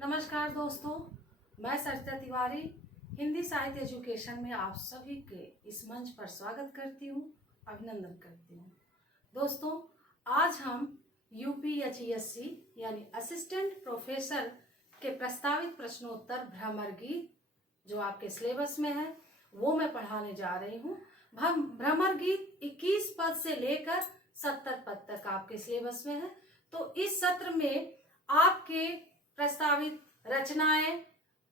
नमस्कार दोस्तों, मैं सरिता तिवारी हिंदी साहित्य एजुकेशन में आप सभी के इस मंच पर स्वागत करती हूँ, अभिनंदन करती हूँ। दोस्तों, आज हम यूपीएचईएससी यानी असिस्टेंट प्रोफेसर के प्रस्तावित प्रश्नोत्तर भ्रमर गीत जो आपके सिलेबस में है वो मैं पढ़ाने जा रही हूँ। भ्रमर गीत 21 पद से लेकर 70 पद तक आपके सिलेबस में है। तो इस सत्र में आपके प्रस्तावित रचनाएं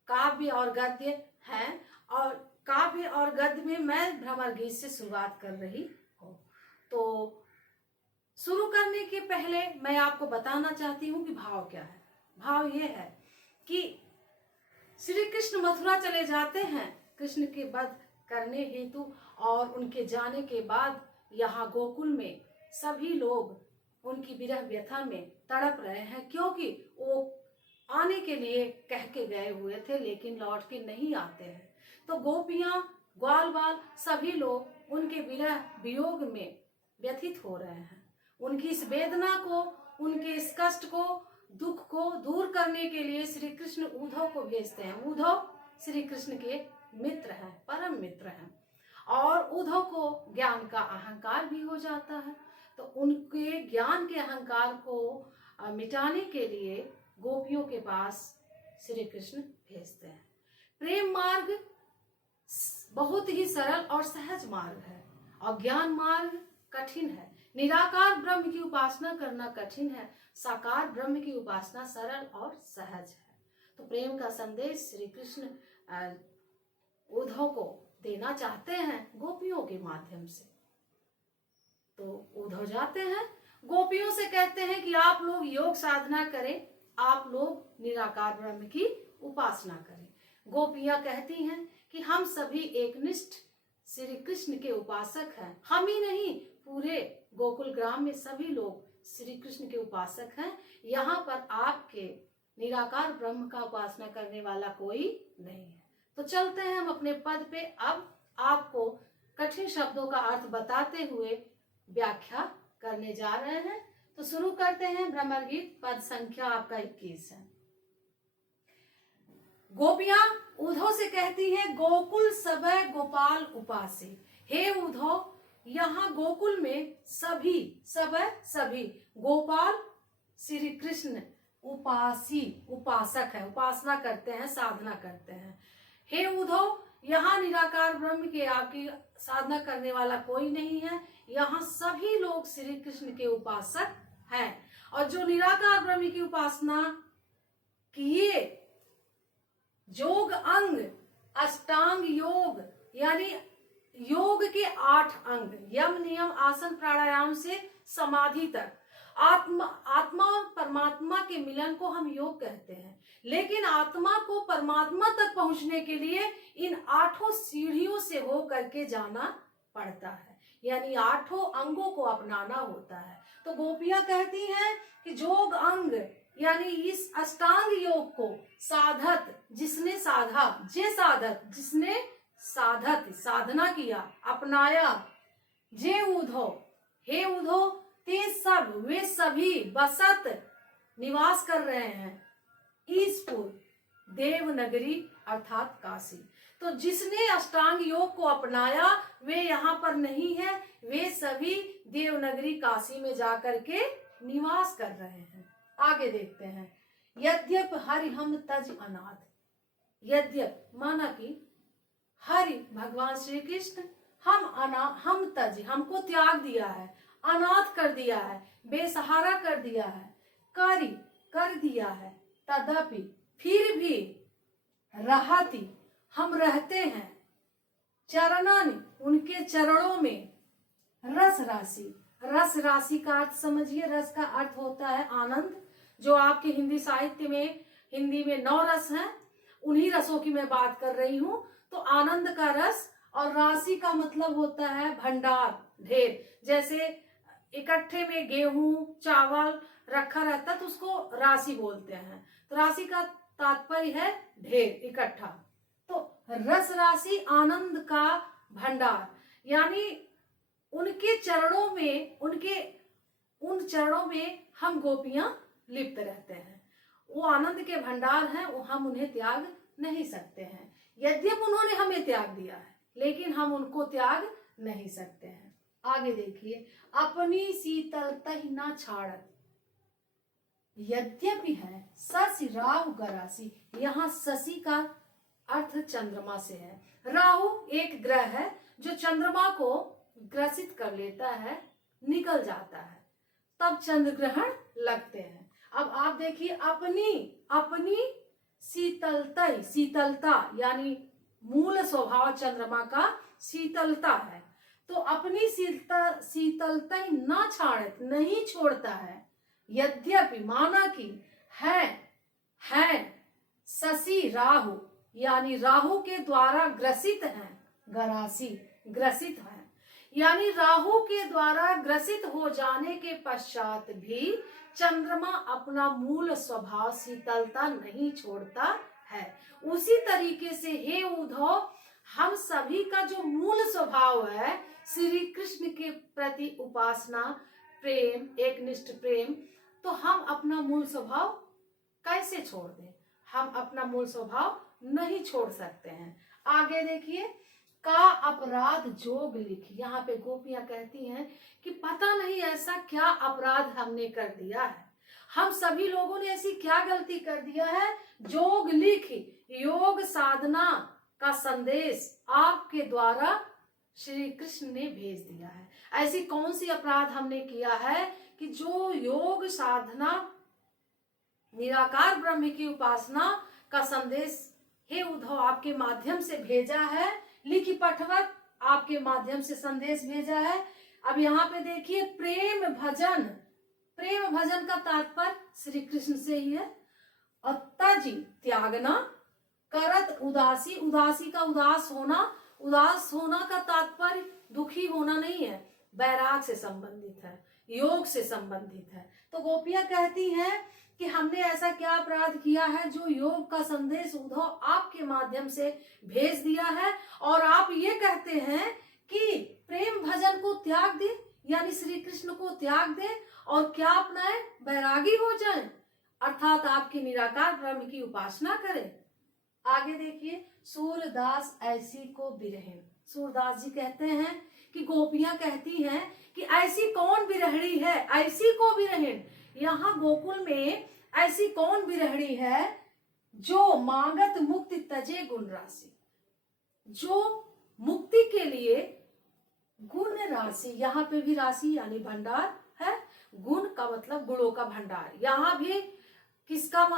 काव्य और गद्य हैं और काव्य और गद्य में मैं भ्रमर गीत से शुरुआत कर रही हूँ। तो शुरू करने के पहले मैं आपको बताना चाहती हूँ कि भाव क्या है। भाव ये है कि श्री कृष्ण मथुरा चले जाते हैं कृष्ण के वध करने हेतु और उनके जाने के बाद यहाँ गोकुल में सभी लोग उनकी विरह व्यथा में तड़प रहे हैं, क्योंकि वो आने के लिए कह के गए हुए थे लेकिन लौट के नहीं आते हैं। तो गोपियां, ग्वाल बाल सभी लोग उनके विरह वियोग में व्यथित हो रहे हैं। उनकी इस वेदना को, उनके इस कष्ट को, दुख को दूर करने के लिए श्री कृष्ण उद्धव को भेजते हैं। उद्धव श्री कृष्ण के मित्र हैं, परम मित्र हैं, और उद्धव को ज्ञान का अहंकार भी हो जाता है। तो उनके ज्ञान के अहंकार को मिटाने के लिए गोपियों के पास श्री कृष्ण भेजते हैं। प्रेम मार्ग बहुत ही सरल और सहज मार्ग है और ज्ञान मार्ग कठिन है। निराकार ब्रह्म की उपासना करना कठिन है, साकार ब्रह्म की उपासना सरल और सहज है। तो प्रेम का संदेश श्री कृष्ण उद्धव को देना चाहते हैं गोपियों के माध्यम से। तो उद्धव जाते हैं, गोपियों से कहते हैं कि आप लोग योग साधना करें, आप लोग निराकार ब्रह्म की उपासना करें। गोपियां कहती हैं कि हम सभी एकनिष्ठ श्री कृष्ण के उपासक हैं। हम ही नहीं, पूरे गोकुल ग्राम में सभी लोग श्री कृष्ण के उपासक हैं। यहाँ पर आपके निराकार ब्रह्म का उपासना करने वाला कोई नहीं है। तो चलते हैं हम अपने पद पे। अब आपको कठिन शब्दों का अर्थ बताते हुए व्याख्या करने जा रहे हैं। तो शुरू करते हैं। भ्रमर गीत पद संख्या आपका 21 है। गोपियां उद्धव से कहती हैं, गोकुल सबे गोपाल उपासे। हे उद्धव, यहाँ गोकुल में सभी सभी गोपाल श्री कृष्ण उपासी उपासक है, उपासना करते हैं, साधना करते हैं। हे उद्धव, यहाँ निराकार ब्रह्म के आपकी साधना करने वाला कोई नहीं है। यहाँ सभी लोग श्री कृष्ण के उपासक हैं और जो निराकार ब्रह्म की उपासना किए, योग अंग अष्टांग योग यानी योग के 8 अंग, यम नियम आसन प्राणायाम से समाधि तक, आत्मा और परमात्मा के मिलन को हम योग कहते हैं। लेकिन आत्मा को परमात्मा तक पहुंचने के लिए इन 8 सीढ़ियों से हो करके जाना पड़ता है, यानी 8 अंगों को अपनाना होता है। तो गोपियां कहती हैं कि योग अंग यानी इस अष्टांग योग को साधत जिसने साधा, जे साधत जिसने साधत साधना किया, अपनाया, जे उद्धव, हे उद्धव, ते सब वे सभी बसत निवास कर रहे हैं ईसपुर देवनगरी अर्थात काशी। तो जिसने अष्टांग योग को अपनाया वे यहाँ पर नहीं है, वे सभी देवनगरी काशी में जाकर के निवास कर रहे हैं। आगे देखते हैं। यद्यप हरि हम तज अनाथ, यद्यप माना कि हरि भगवान श्री कृष्ण हम तज हमको त्याग दिया है, अनाथ कर दिया है, बेसहारा कर दिया है, कर दिया है, तदपि फिर भी रहती हम रहते हैं, चरणानि उनके चरणों में, रस राशि। रस राशि का अर्थ समझिए। रस का अर्थ होता है आनंद। जो आपके हिंदी साहित्य में, हिंदी में 9 रस हैं, उन्हीं रसों की मैं बात कर रही हूँ। तो आनंद का रस, और राशि का मतलब होता है भंडार, ढेर। जैसे इकट्ठे में गेहूं चावल रखा रहता है तो उसको राशि बोलते हैं। तो राशि का तात्पर्य है ढेर, इकट्ठा। तो रस राशि आनंद का भंडार, यानी उनके चरणों में, उन चरणों में हम गोपियां लिप्त रहते हैं। वो आनंद के भंडार हैं, वो हम उन्हें त्याग नहीं सकते हैं। यद्यपि उन्होंने हमें त्याग दिया है, लेकिन हम उनको त्याग नहीं सकते हैं। आगे देखिए, अपनी शीतलता ही ना छाड़त यद्यपि है शशि राहु गरासी। यहाँ शशि का अर्थ चंद्रमा से है। राहु एक ग्रह है जो चंद्रमा को ग्रसित कर लेता है, निकल जाता है, तब चंद्र ग्रहण लगते हैं। अब आप देखिए, अपनी शीतलता यानी मूल स्वभाव चंद्रमा का शीतलता है, तो अपनी शीतलता न छाड़त, नहीं छोड़ता है। यद्यपि माना कि है शशि राहु यानी राहु के द्वारा ग्रसित है, गरासी ग्रसित है, यानी राहु के द्वारा ग्रसित हो जाने के पश्चात भी चंद्रमा अपना मूल स्वभाव शीतलता नहीं छोड़ता है। उसी तरीके से हे उद्धव, हम सभी का जो मूल स्वभाव है श्री कृष्ण के प्रति उपासना, प्रेम, एकनिष्ठ प्रेम, तो हम अपना मूल स्वभाव कैसे छोड़ दें? हम अपना मूल स्वभाव नहीं छोड़ सकते हैं। आगे देखिए, का अपराध जोग लिख। यहाँ पे गोपियां कहती हैं कि पता नहीं ऐसा क्या अपराध हमने कर दिया है, हम सभी लोगों ने ऐसी क्या गलती कर दिया है। जोग लिख, योग साधना का संदेश आपके द्वारा श्री कृष्ण ने भेज दिया है। ऐसी कौन सी अपराध हमने किया है कि जो योग साधना, निराकार ब्रह्म की उपासना का संदेश हे उद्धव आपके माध्यम से भेजा है, लिखी पठवत आपके माध्यम से संदेश भेजा है। अब यहाँ पे देखिए, प्रेम भजन का तात्पर्य श्री कृष्ण से ही है। और तजी त्यागना, करत उदासी का उदास होना का तात्पर्य दुखी होना नहीं है, वैराग से संबंधित है, योग से संबंधित है। तो गोपियां कहती हैं कि हमने ऐसा क्या अपराध किया है जो योग का संदेश उद्धव आपके माध्यम से भेज दिया है, और आप ये कहते हैं कि प्रेम भजन को त्याग दे, यानी श्री कृष्ण को त्याग दे और क्या अपनाए, बैरागी हो जाए, अर्थात आपकी निराकार ब्रह्म की उपासना करें। आगे देखिए, सूरदास ऐसी को बिरहन। सूरदास जी कहते हैं कि गोपियां कहती हैं कि ऐसी कौन बिरहणी है, ऐसी को बिरहन। यहाँ गोकुल में ऐसी कौन बिरहणी है जो मांगत मुक्ति तजे गुण राशि, जो मुक्ति के लिए गुण राशि, यहाँ पे भी राशि यानी भंडार है, गुण का मतलब गुणों का भंडार। यहाँ भी किसका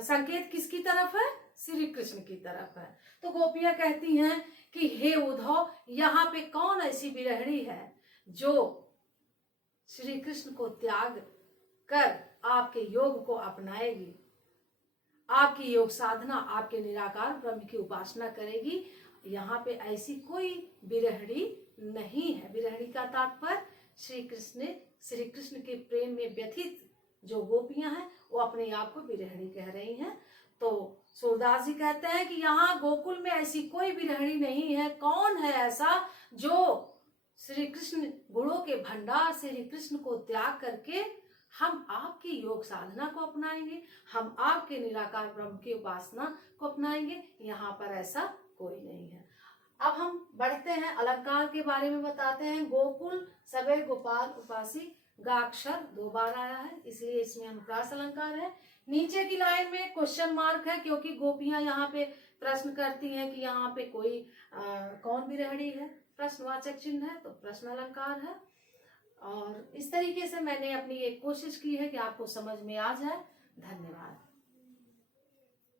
संकेत किसकी तरफ है, श्री कृष्ण की तरफ है। तो गोपियां कहती हैं कि हे उद्धव, यहाँ पे कौन ऐसी बिरहणी है जो श्री कृष्ण को त्याग कर आपके योग को अपनाएगी, आपकी योग साधना, आपके निराकार ब्रह्म की उपासना करेगी। यहाँ पे ऐसी कोई बिरहणी नहीं है। बिरहणी का तात्पर्य श्री कृष्ण के प्रेम में व्यथित जो गोपियां हैं वो अपने आप को बिरहणी कह रही हैं। तो सूरदास जी कहते हैं कि यहाँ गोकुल में ऐसी कोई बिरहणी नहीं है। कौन है ऐसा जो श्री कृष्ण गुणों के भंडार श्री कृष्ण को त्याग करके हम आपकी योग साधना को अपनाएंगे, हम आपके निराकार ब्रह्म की उपासना को अपनाएंगे। यहाँ पर ऐसा कोई नहीं है। अब हम बढ़ते हैं, अलंकार के बारे में बताते हैं। गोकुल सबे गोपाल उपासी, गा अक्षर 2 बार आया है, इसलिए इसमें अनुप्रास अलंकार है। नीचे की लाइन में क्वेश्चन मार्क है, क्योंकि गोपियां यहाँ पे प्रश्न करती हैं कि यहाँ पे कोई कौन बिरहणी है, प्रश्नवाचक चिन्ह है, तो प्रश्न अलंकार है। और इस तरीके से मैंने अपनी एक कोशिश की है कि आपको समझ में आ जाए। धन्यवाद।